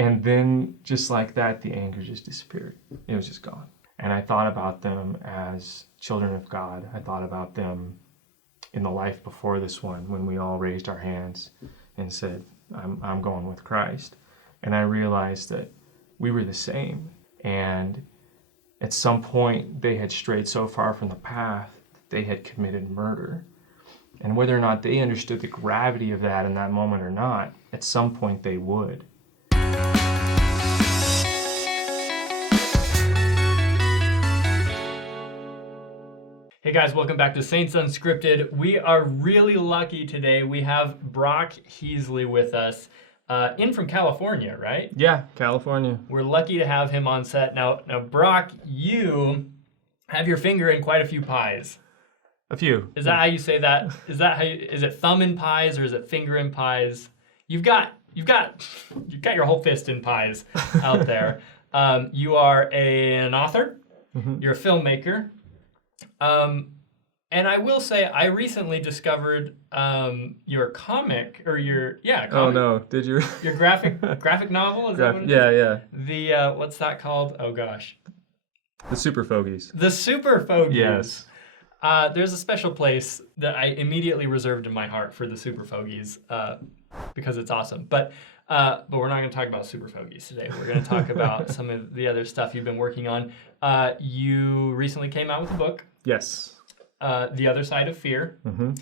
And then just like that, the anger just disappeared. It was just gone. And I thought about them as children of God. I thought about them in the life before this one, when we all raised our hands and said, I'm going with Christ. And I realized that we were the same. And at some point, they had strayed so far from the path that they had committed murder. And whether or not they understood the gravity of that in that moment or not, at some point they would. Hey guys, welcome back to Saints Unscripted. We are really lucky today. We have Brock Heasley with us, in from California, right? Yeah, California. We're lucky to have him on set. Now, Brock, you have your finger in quite a few pies. A few. Is that how you say that? Is it thumb in pies or is it finger in pies? You've got your whole fist in pies out there. You are an author. Mm-hmm. You're a filmmaker. And I will say, I recently discovered your comic, or comic. Oh no, did you? Your graphic novel, is that what it is? Yeah. The, what's that called? Oh gosh. The Super Fogies. The Super Fogies. Yes. There's a special place that I immediately reserved in my heart for the Super Fogies, because it's awesome. But we're not going to talk about Super Fogies today. We're going to talk about some of the other stuff you've been working on. You recently came out with a book. Yes. The Other Side of Fear. Mm-hmm.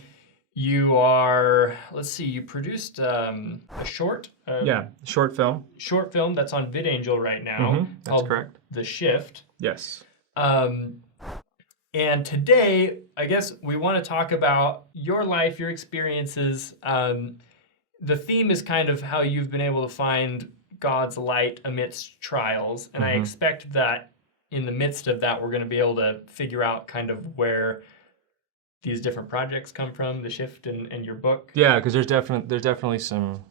You are, you produced a short film. Short film that's on VidAngel right now. Mm-hmm. That's correct. The Shift. Yes. And today, I guess we want to talk about your life, your experiences. The theme is kind of how you've been able to find God's light amidst trials. And I expect that in the midst of that, we're going to be able to figure out kind of where these different projects come from, the Shift and your book. Yeah, because there's definitely some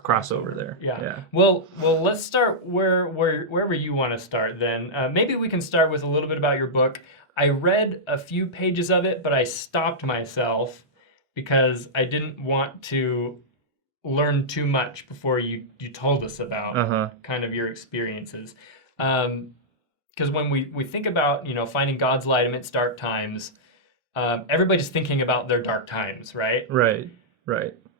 crossover there. Yeah. Well, let's start wherever you want to start then. Maybe we can start with a little bit about your book. I read a few pages of it, but I stopped myself because I didn't want to learn too much before you told us about kind of your experiences. Because when we think about, finding God's light amidst dark times, everybody's thinking about their dark times, right? Right.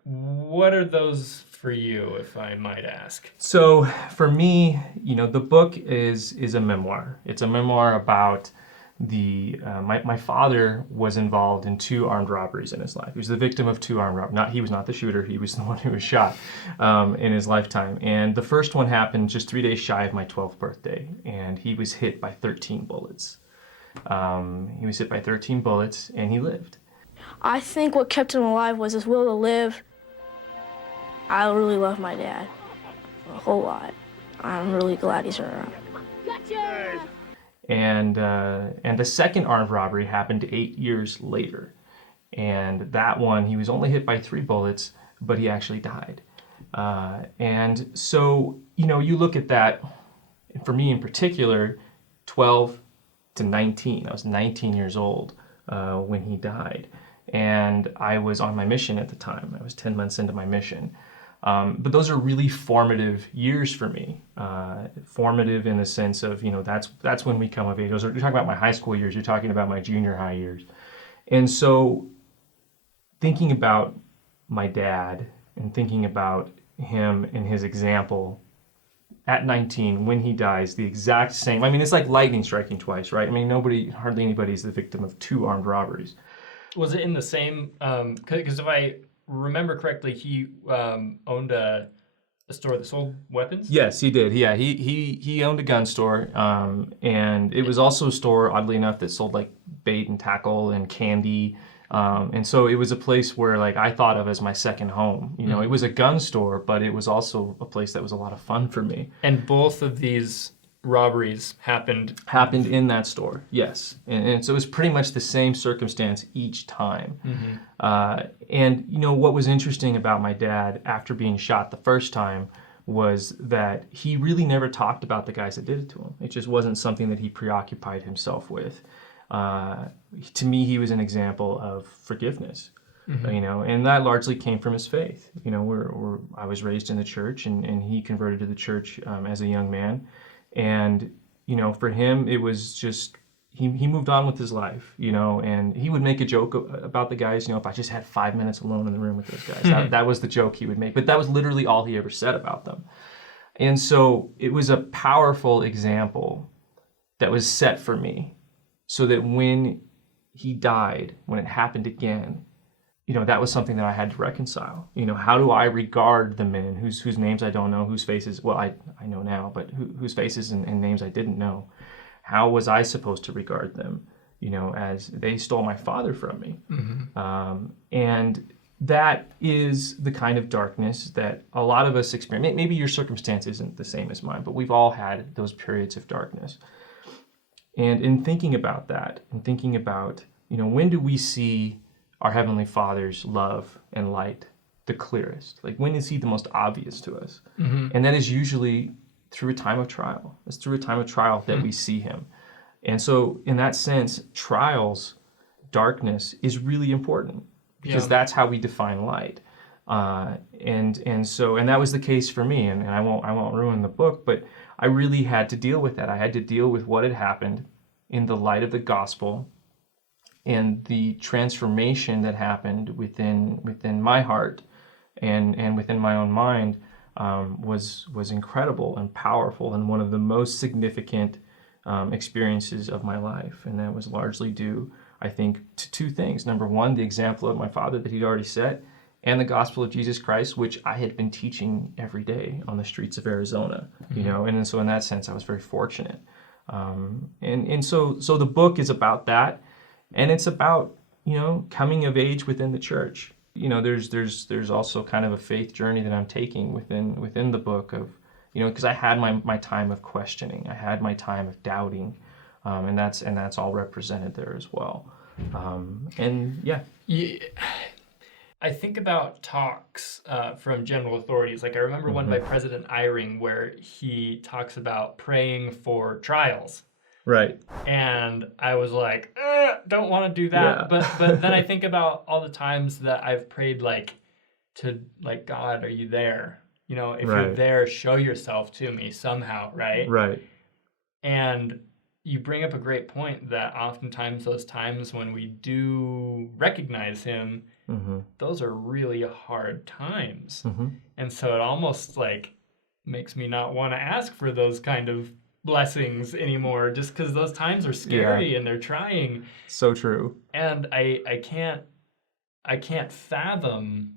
What are those for you, if I might ask? So for me, the book is a memoir. It's a memoir about my father was involved in 2 armed robberies in his life. He was the victim of 2 armed robberies. He was not the shooter. He was the one who was shot in his lifetime. And the first one happened just 3 days shy of my 12th birthday, and he was hit by 13 bullets. He was hit by 13 bullets, and he lived. I think what kept him alive was his will to live. I really love my dad a whole lot. I'm really glad he's around. Gotcha! And the second armed robbery happened 8 years later. And that one, he was only hit by 3 bullets, but he actually died. And so, you look at that, for me in particular, 12 to 19. I was 19 years old when he died. And I was on my mission at the time. I was 10 months into my mission. But those are really formative years for me. Formative in the sense of, that's when we come of age. You're talking about my high school years. You're talking about my junior high years. And so thinking about my dad and thinking about him and his example at 19, when he dies, the exact same. It's like lightning striking twice, right? Hardly anybody is the victim of 2 armed robberies. Was it in the same, because if I remember correctly, he owned a store that sold weapons? Yes, he did. Yeah, he owned a gun store, and it was also a store, oddly enough, that sold like bait and tackle and candy. And so it was a place where I thought of as my second home. It was a gun store, but it was also a place that was a lot of fun for me. And both of these robberies happened in that store, yes. And so it was pretty much the same circumstance each time. And what was interesting about my dad after being shot the first time was that he really never talked about the guys that did it to him. It just wasn't something that he preoccupied himself with. To me, he was an example of forgiveness. And that largely came from his faith. I was raised in the church, and he converted to the church as a young man. And, for him, it was just, he moved on with his life, and he would make a joke about the guys, if I just had 5 minutes alone in the room with those guys. That was the joke he would make. But that was literally all he ever said about them. And so it was a powerful example that was set for me, so that when he died, when it happened again, that was something that I had to reconcile. How do I regard the men whose names I don't know, whose faces, well, I know now, but whose faces and names I didn't know? How was I supposed to regard them, as they stole my father from me? And that is the kind of darkness that a lot of us experience. Maybe your circumstance isn't the same as mine, but we've all had those periods of darkness. And in thinking about that, and thinking about, when do we see our Heavenly Father's love and light the clearest? Like, when is he the most obvious to us? And that is usually through a time of trial. It's through a time of trial that we see him. And so in that sense, trials, darkness is really important, because that's how we define light. And that was the case for me, and I won't ruin the book, but I really had to deal with that. I had to deal with what had happened in the light of the gospel, and the transformation that happened within my heart and within my own mind was incredible and powerful, and one of the most significant experiences of my life. And that was largely due, I think, to two things. Number one, the example of my father that he'd already set, and the gospel of Jesus Christ, which I had been teaching every day on the streets of Arizona. And so in that sense, I was very fortunate. So the book is about that. And it's about, coming of age within the church. There's also kind of a faith journey that I'm taking within the book of, because I had my time of questioning. I had my time of doubting. And that's all represented there as well. Yeah. I think about talks from general authorities. Like, I remember one by President Eyring where he talks about praying for trials. Right. And I was like, don't want to do that. Yeah. But then I think about all the times that I've prayed, God, are you there? If you're there, show yourself to me somehow, right? Right. And you bring up a great point that oftentimes those times when we do recognize him, those are really hard times. And so it almost makes me not want to ask for those kind of blessings anymore, just because those times are scary and they're trying. So true. And I can't fathom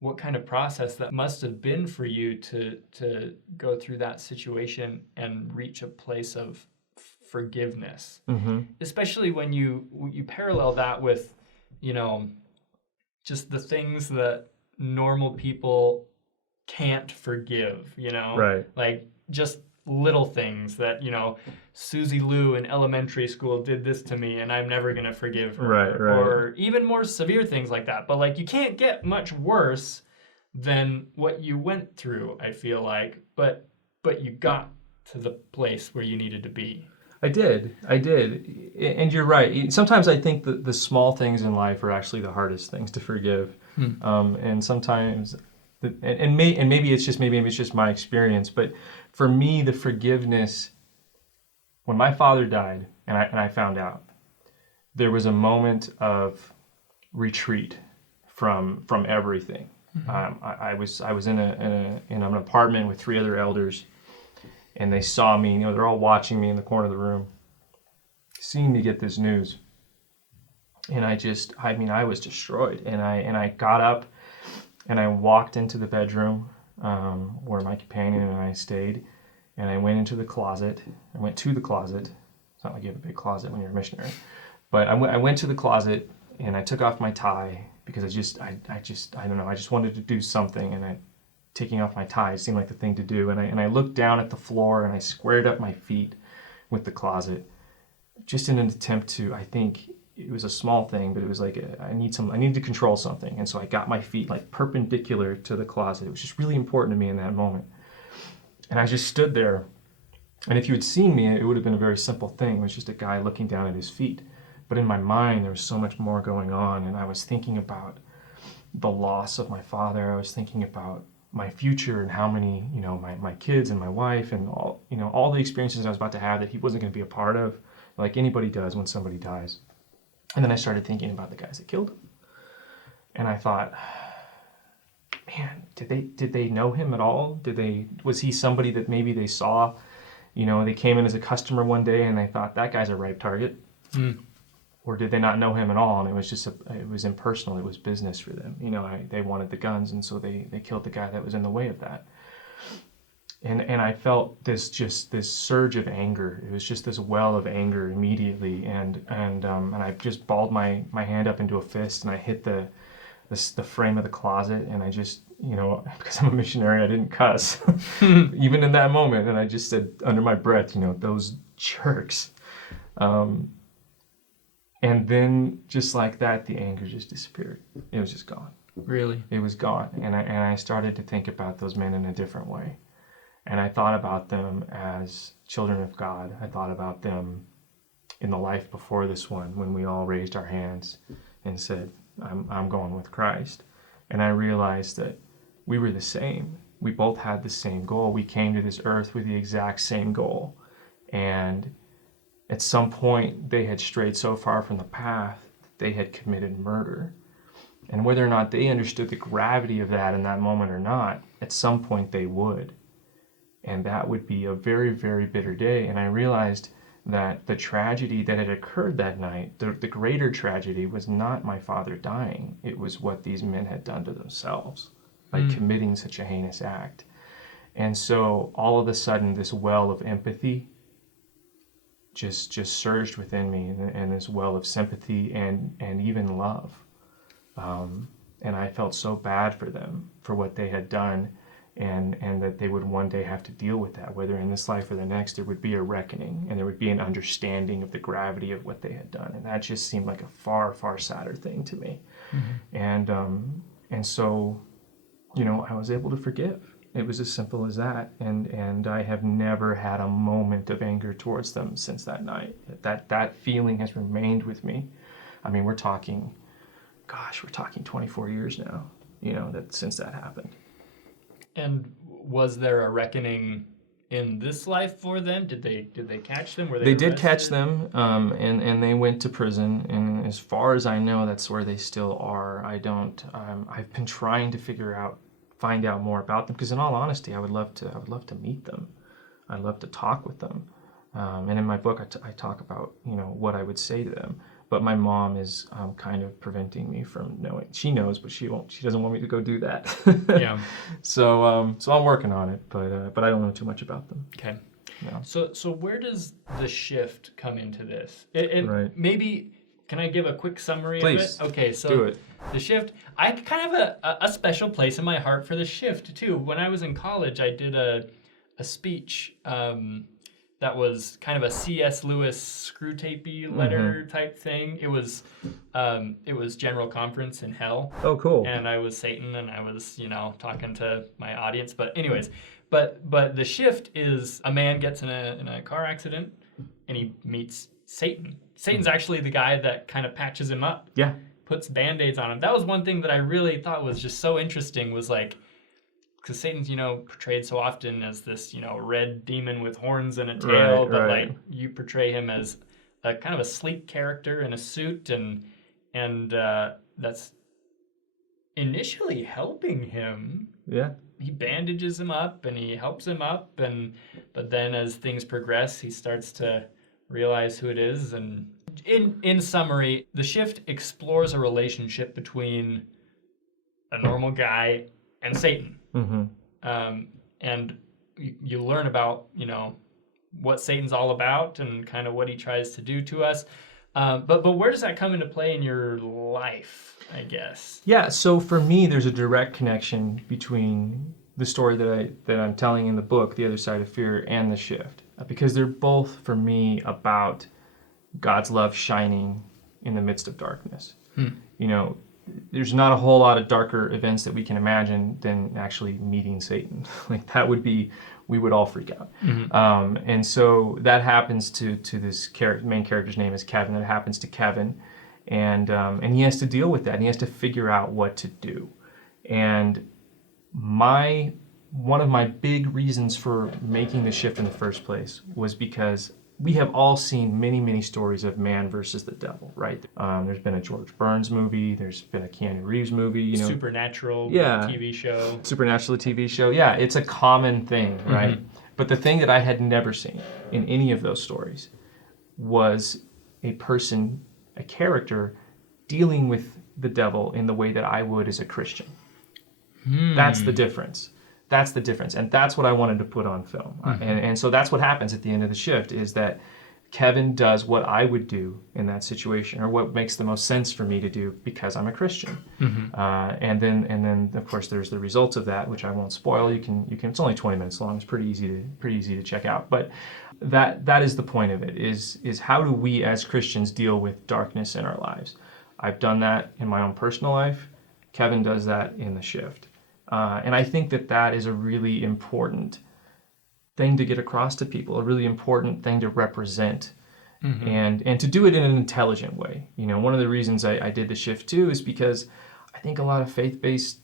what kind of process that must have been for you to go through that situation and reach a place of forgiveness. Especially when you parallel that with, just the things that normal people can't forgive, Right. Like just little things that, Susie Lou in elementary school did this to me and I'm never going to forgive her. Right. Or even more severe things like that. But you can't get much worse than what you went through, I feel like. But you got to the place where you needed to be. I did. And you're right. Sometimes I think that the small things in life are actually the hardest things to forgive. And sometimes, maybe it's just my experience, but for me, the forgiveness, when my father died and I found out, there was a moment of retreat from everything. I was in an apartment with 3 other elders, and they saw me. They're all watching me in the corner of the room, seeing me get this news. And I was destroyed. And I got up and I walked into the bedroom where my companion and I stayed, and I went into the closet. I went to the closet. It's not like you have a big closet when you're a missionary, but I went to the closet and I took off my tie because I don't know. I just wanted to do something, and taking off my tie seemed like the thing to do. And I looked down at the floor and I squared up my feet with the closet, just in an attempt to, I think it was a small thing, but it was like I needed to control something. And so I got my feet perpendicular to the closet. It was just really important to me in that moment. And I just stood there. And if you had seen me, it would have been a very simple thing. It was just a guy looking down at his feet. But in my mind, there was so much more going on, and I was thinking about the loss of my father. I was thinking about my future and how many, my kids and my wife and all the experiences I was about to have that he wasn't going to be a part of, like anybody does when somebody dies. And then I started thinking about the guys that killed him. And I thought, man, did they know him at all? Was he somebody that maybe they saw, they came in as a customer one day and they thought that guy's a ripe target? Or did they not know him at all? And it was just it was impersonal. It was business for them. They wanted the guns, and so they killed the guy that was in the way of that. And I felt this surge of anger. It was just this well of anger immediately, and I just balled my hand up into a fist, and I hit the frame of the closet, and I just, because I'm a missionary, I didn't cuss, even in that moment, and I just said under my breath, those jerks. And then, just like that, the anger just disappeared. It was just gone. Really? It was gone. And I started to think about those men in a different way. And I thought about them as children of God. I thought about them in the life before this one, when we all raised our hands and said, I'm going with Christ. And I realized that we were the same. We both had the same goal. We came to this earth with the exact same goal. And at some point, they had strayed so far from the path that they had committed murder. And whether or not they understood the gravity of that in that moment or not, at some point they would. And that would be a very, very bitter day. And I realized that the tragedy that had occurred that night, the greater tragedy, was not my father dying. It was what these men had done to themselves by committing such a heinous act. And so all of a sudden, this well of empathy just surged within me, and this well of sympathy and even love. And I felt so bad for them, for what they had done, and that they would one day have to deal with that, whether in this life or the next. There would be a reckoning, and there would be an understanding of the gravity of what they had done. And that just seemed like a far, far sadder thing to me. And so, I was able to forgive. It was as simple as that, and I have never had a moment of anger towards them since that night. That feeling has remained with me. I mean, we're talking 24 years now, that since that happened. And was there a reckoning in this life for them? Did they catch them? Were They did arrested? catch them, and they went to prison. And as far as I know, that's where they still are. I've been trying to find out more about them, because in all honesty, I would love to meet them. I'd love to talk with them. And in my book, I talk about, what I would say to them. But my mom is kind of preventing me from knowing. She knows, but she won't. She doesn't want me to go do that. Yeah. So I'm working on it, but I don't know too much about them. Okay. Yeah. So where does the shift come into this? And Right. maybe, can I give a quick summary Please. of it? Okay, so Do it. the shift, I kind of have a special place in my heart for the shift too. When I was in college, I did a speech that was kind of a C.S. Lewis screw tapey letter type thing. It was General Conference in Hell. Oh, cool. And I was Satan, and I was, talking to my audience. But anyways, but the shift is a man gets in a car accident, and he meets Satan. Satan's actually the guy that kind of patches him up. Yeah. Puts Band-Aids on him. That was one thing that I really thought was just so interesting, was like, because Satan's, portrayed so often as this, red demon with horns and a tail, but right. like you portray him as a kind of a sleek character in a suit, and that's initially helping him. Yeah. He bandages him up and he helps him up, but then as things progress, he starts to realize who it is. And in summary, the shift explores a relationship between a normal guy and Satan. And you learn about, what Satan's all about and kind of what he tries to do to us. But where does that come into play in your life, I guess? Yeah, so for me, there's a direct connection between the story that I'm telling in the book, The Other Side of Fear, and the shift, because they're both, for me, about God's love shining in the midst of darkness. There's not a whole lot of darker events that we can imagine than actually meeting Satan. Like, that would be we would all freak out. And so that happens to this main character's name is Kevin. That happens to Kevin, and he has to deal with that. And he has to figure out what to do. And one of my big reasons for making the shift in the first place was because we have all seen many, many stories of man versus the devil, right? There's been a George Burns movie. There's been a Keanu Reeves movie. You know, Supernatural TV show. Supernatural TV show. Yeah, it's a common thing, right? But the thing that I had never seen in any of those stories was a person, a character, dealing with the devil in the way that I would as a Christian. That's the difference. That's the difference. And that's what I wanted to put on film. And so that's what happens at the end of the shift, is that Kevin does what I would do in that situation, or what makes the most sense for me to do because I'm a Christian. And then of course there's the results of that, which I won't spoil. You can it's only 20 minutes long. It's pretty easy to check out. But that is the point of it, is how do we as Christians deal with darkness in our lives? I've done that in my own personal life. Kevin does that in the shift. And I think that is a really important thing to get across to people, a really important thing to represent, and to do it in an intelligent way. You know, one of the reasons I did the shift too is because I think a lot of faith-based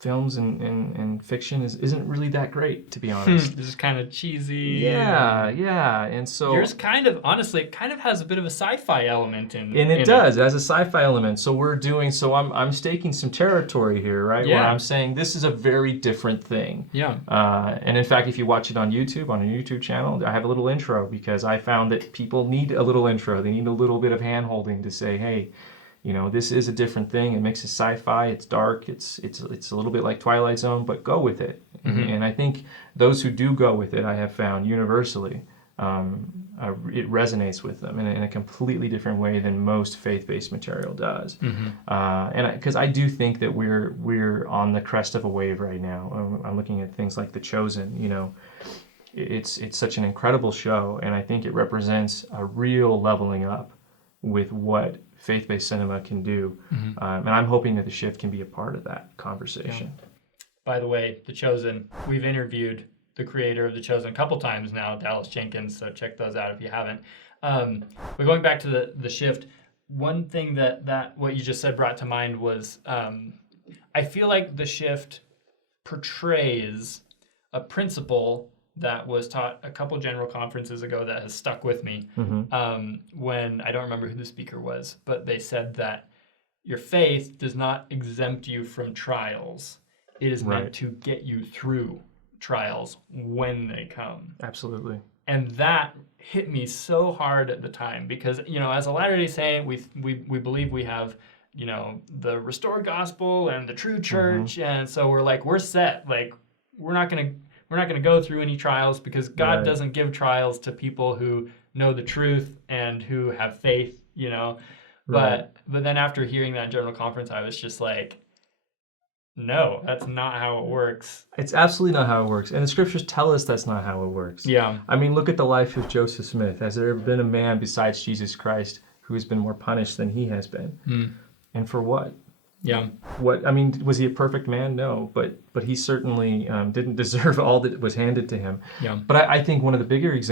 films and fiction isn't really that great, to be honest. This is kind of cheesy. Yeah. And so yours honestly, it kind of has a bit of a sci-fi element in it does. It has a sci-fi element. So I'm staking some territory here, right? Yeah. Where I'm saying this is a very different thing. Yeah. And in fact, if you watch it on YouTube, on a YouTube channel, I have a little intro, because I found that people need a little intro. They need a little bit of hand-holding to say, hey, you know, this is a different thing. It makes it sci-fi. It's dark. It's a little bit like Twilight Zone, but go with it. And I think those who do go with it, I have found universally, it resonates with them in a completely different way than most faith-based material does. And because I do think that we're on the crest of a wave right now. I'm looking at things like The Chosen. You know, it's such an incredible show, and I think it represents a real leveling up with what faith-based cinema can do. And I'm hoping that the shift can be a part of that conversation. Yeah. By the way, The Chosen, we've interviewed the creator of The Chosen a couple times now, Dallas Jenkins, so check those out if you haven't. But going back to the shift, one thing that what you just said brought to mind was I feel like the shift portrays a principle that was taught a couple general conferences ago that has stuck with me. When I don't remember who the speaker was, but they said that your faith does not exempt you from trials. It is meant to get you through trials when they come. Absolutely. And that hit me so hard at the time, because, you know, as a Latter-day Saint, we believe we have, you know, the restored gospel and the true church, and so we're set. Like, we're not going to go through any trials, because God doesn't give trials to people who know the truth and who have faith, you know. But then after hearing that general conference, I was just like, no, that's not how it works. It's absolutely not how it works. And the scriptures tell us that's not how it works. Yeah. I mean, look at the life of Joseph Smith. Has there ever been a man besides Jesus Christ who has been more punished than he has been? And for what? Yeah. What, I mean, was he a perfect man? No, but he certainly didn't deserve all that was handed to him. Yeah. But I think one of the biggest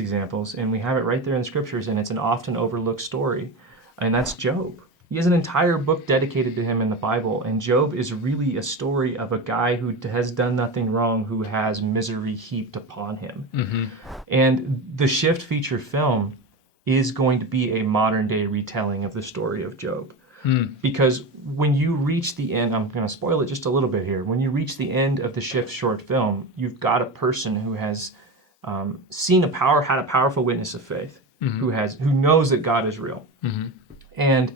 examples, and we have it right there in the scriptures, and it's an often overlooked story, and that's Job. He has an entire book dedicated to him in the Bible, and Job is really a story of a guy who has done nothing wrong, who has misery heaped upon him. And the Shift feature film is going to be a modern day retelling of the story of Job. Because when you reach the end, I'm going to spoil it just a little bit here. When you reach the end of the Shift short film, you've got a person who has had a powerful witness of faith, who knows that God is real. And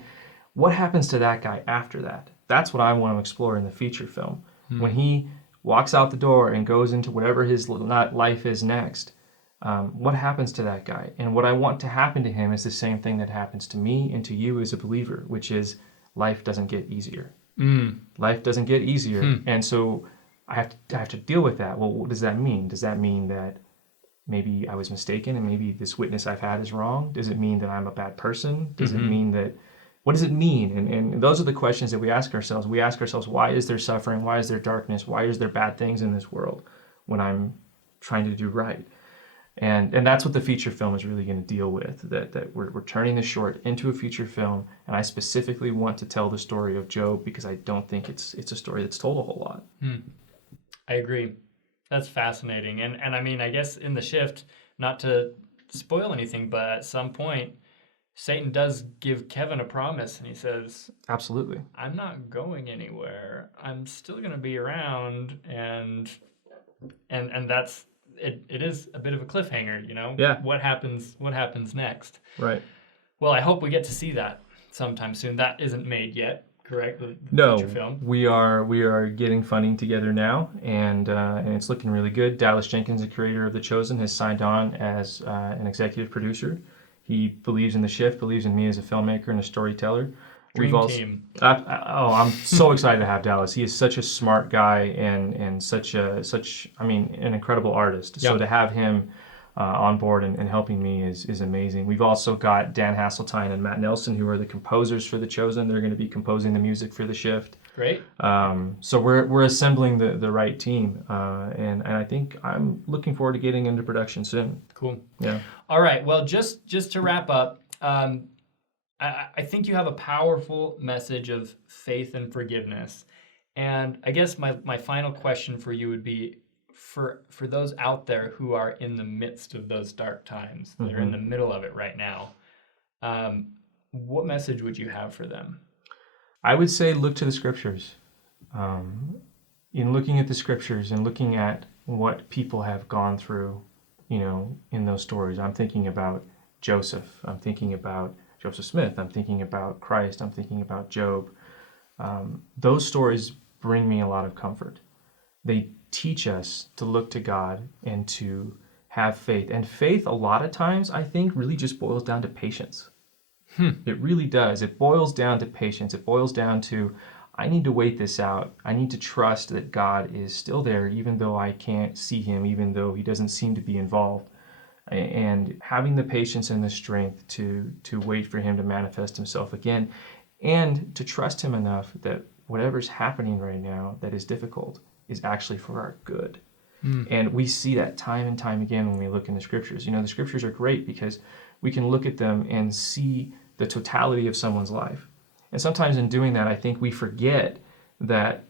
what happens to that guy after that? That's what I want to explore in the feature film. When he walks out the door and goes into whatever his life is next, what happens to that guy? And what I want to happen to him is the same thing that happens to me and to you as a believer, which is life doesn't get easier. Life doesn't get easier. And so I have to deal with that. Well, what does that mean? Does that mean that maybe I was mistaken and maybe this witness I've had is wrong? Does it mean that I'm a bad person? Does it mean that... What does it mean? And those are the questions that we ask ourselves. We ask ourselves, why is there suffering? Why is there darkness? Why is there bad things in this world? when I'm trying to do right. And that's what the feature film is really going to deal with, that we're turning the short into a feature film, and I specifically want to tell the story of Job because I don't think it's a story that's told a whole lot. I agree. That's fascinating. And I mean, I guess in the shift, not to spoil anything, but at some point, Satan does give Kevin a promise, and he says, Absolutely. I'm not going anywhere. I'm still going to be around, and that's it is a bit of a cliffhanger, you know? Yeah. What happens next? Right. Well, I hope we get to see that sometime soon. That isn't made yet, correct? The No, feature film. we are getting funding together now, and it's looking really good. Dallas Jenkins, the creator of The Chosen, has signed on as an executive producer. He believes in the shift, believes in me as a filmmaker and a storyteller. Dream team. I'm so excited to have Dallas. He is such a smart guy and such an incredible artist. Yep. So to have him on board and helping me is amazing. We've also got Dan Hasseltine and Matt Nelson, who are the composers for The Chosen. They're going to be composing the music for the shift. Great. So we're assembling the right team, and I think I'm looking forward to getting into production soon. Cool. Yeah. All right. Well, just to wrap up, I think you have a powerful message of faith and forgiveness. And I guess my final question for you would be, for those out there who are in the midst of those dark times, that are in the middle of it right now, what message would you have for them? I would say look to the scriptures. In looking at the scriptures and looking at what people have gone through, in those stories, I'm thinking about Joseph. I'm thinking about Joseph Smith. I'm thinking about Christ. I'm thinking about Job. Those stories bring me a lot of comfort. They teach us to look to God and to have faith. And faith, a lot of times, I think, really just boils down to patience. It really does. It boils down to patience. It boils down to, I need to wait this out. I need to trust that God is still there, even though I can't see him, even though he doesn't seem to be involved. And having the patience and the strength to wait for him to manifest himself again, and to trust him enough that whatever's happening right now that is difficult is actually for our good. And we see that time and time again when we look in the scriptures. The scriptures are great because we can look at them and see the totality of someone's life. And sometimes in doing that, I think we forget that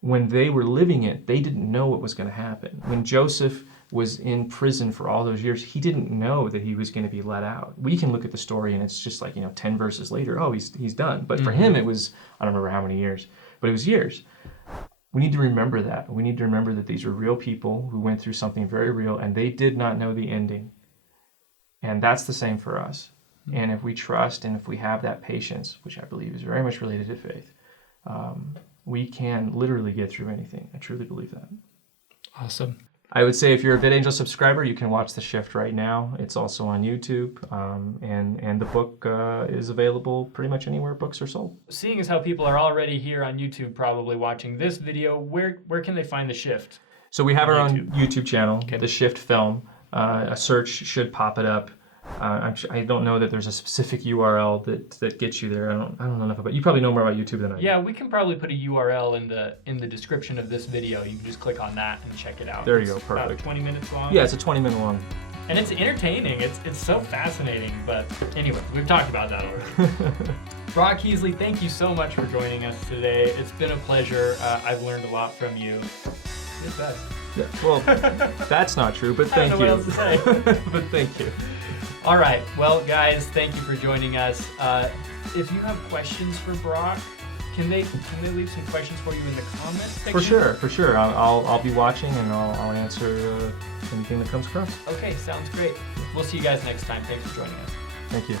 when they were living it, they didn't know what was going to happen. When Joseph was in prison for all those years, he didn't know that he was going to be let out. We can look at the story and it's just like, 10 verses later, oh, he's done. But for him, it was, I don't remember how many years, but it was years. We need to remember that. We need to remember that these were real people who went through something very real, and they did not know the ending. And that's the same for us. And if we trust and if we have that patience, which I believe is very much related to faith, we can literally get through anything. I truly believe that. Awesome. I would say if you're a VidAngel subscriber, you can watch The Shift right now. It's also on YouTube, and the book is available pretty much anywhere books are sold. Seeing as how people are already here on YouTube probably watching this video, where can they find The Shift? So we have our on own YouTube channel, Okay. The Shift Film. A search should pop it up. I don't know that there's a specific URL that gets you there. I don't know enough about. You probably know more about YouTube than I do. Yeah, we can probably put a URL in the description of this video. You can just click on that and check it out. There you go, It's perfect. About 20 minutes long. Yeah, it's a 20-minute long. And it's entertaining. It's so fascinating. But anyway, we've talked about that already. Brock Heasley, thank you so much for joining us today. It's been a pleasure. I've learned a lot from you. You're the best. Yeah, well, that's not true, but thank I don't know you. what else to say. But thank you. All right. Well, guys, thank you for joining us. If you have questions for Brock, can they leave some questions for you in the comments section? For sure. I'll be watching and I'll answer anything that comes across. Okay, sounds great. We'll see you guys next time. Thanks for joining us. Thank you.